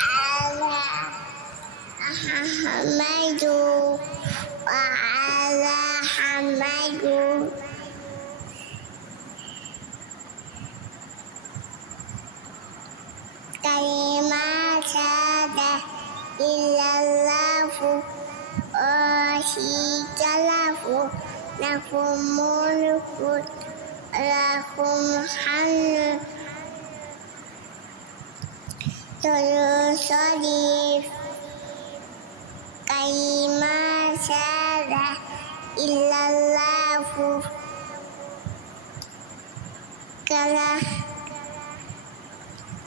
على أحمد وعلى حمد كلمات هذا إلا الله وشيك له لكم ملك لكم حمد শরীফ chyma সাদা ইল্লাল্লাহু কালা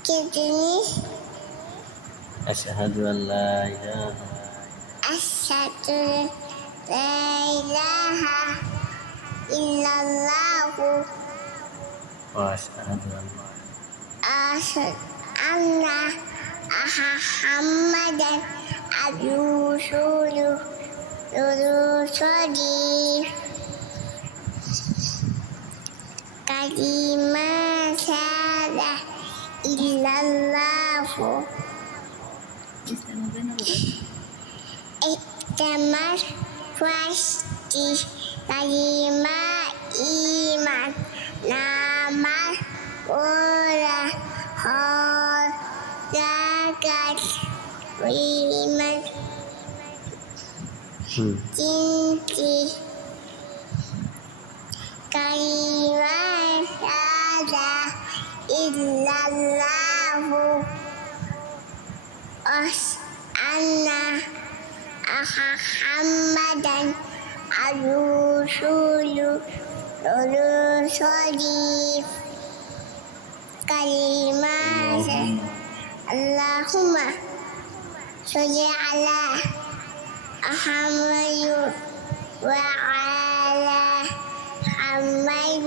কেদিনি আশহাদু আল্লা ইলাহা আশহাদু লা ইলাহা ইল্লাল্লাহু ওয়া আশহাদু আল্লা আশহাদু أن أشهد أن محمدا عبده ورسوله رسولي كلمات هذا إلا الله اجتمع فاشتي كلمة إيمان 嗯。经济该万啥的，伊拉拉夫，我安娜，阿哈哈马丹，阿鲁苏鲁，鲁鲁索里，卡里马什，阿拉胡马。صل على محمد وعلى محمد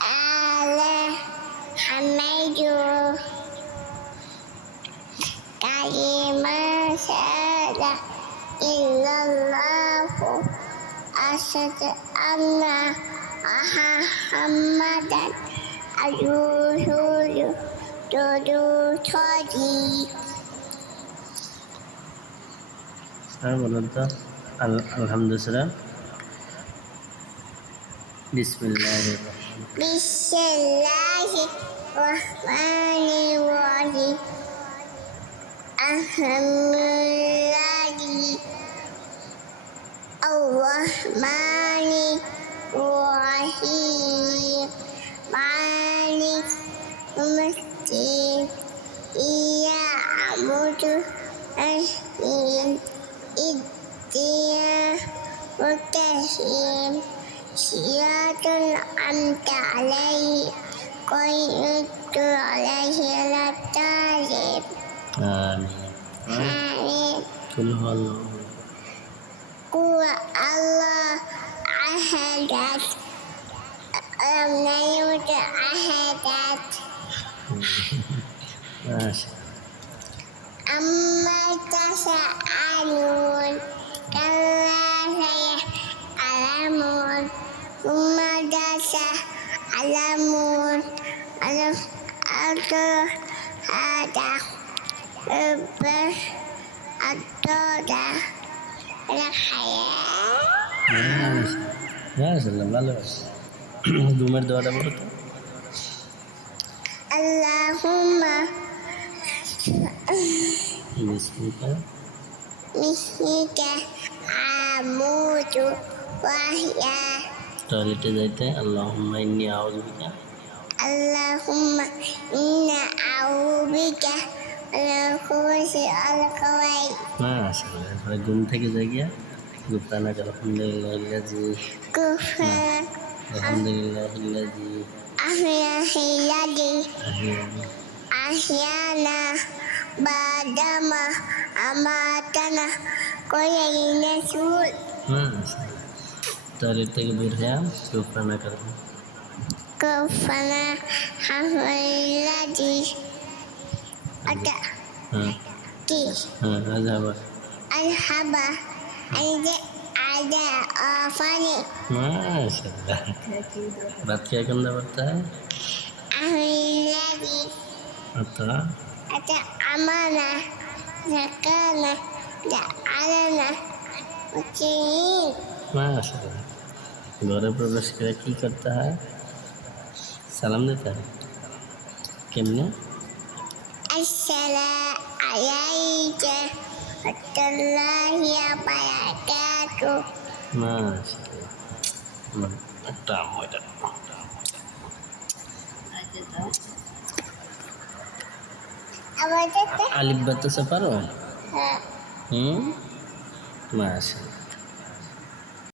على محمد كلمة شهادة إلا الله أشهد أن محمدا الرسول رسولي হ্যাঁ বলুন তো আল- আলহামদুলিল্লাহ বিসমিল্লাহ بسم الله الرحمن الرحيم الحمد لله الرحمن الرحيم مالك إيا عبد أهيم إديا وكهيم صراط الأمت عليه غير عليه لا تعلم آمين آمين قل هو الله قل الله أحد لم يمت أحد Masya. Amma tasa'alun Kalla saya alamun Umma dasa alamun Alam atur ada Ber atur ada মাশাআল্লাহ ভালো আছে ঘুমের দোয়াটা বলো তো মিশ্রিকা মিশ্রিকা আমুজু ওয়াহিয়া টয়লেটে যাইতে আল্লাহুম্মা ইন্নি আউযুবিকা আল্লাহুম্মা ইন্না আউযুবিকা ঘুম থেকে যাই গিয়া গুপ্তানা আলহামদুলিল্লাহ ইল্লাজি আলহামদুলিল্লাহ ইল্লাজি আহিয়া আহিয়া। আহিয়ানা badama amatana koya ina sul. Hmm. tiga tegbir ya, kufana kata. Kufana hafala di. Ada. Hmm. Ki. Hmm, ada apa? ada apa? Ada. Ada. Fani. Masya Allah. Berarti yang dapat tak? Ahli lagi. Atau? Atau. amana, zakana, da'alana, mutiin. মাশাআল্লাহ। ঘরে প্রবেশ করে কি করতে হয়? সালাম দিতে হয়। কেমনে? আসসালামু আলাইকা ওয়ারাহমাতুল্লাহি ওয়া বারাকাতুহু। মাশাআল্লাহ। একটা ময়টা আলিফ বাতাসে পারো? Ha, হুম? মাশাল্লাহ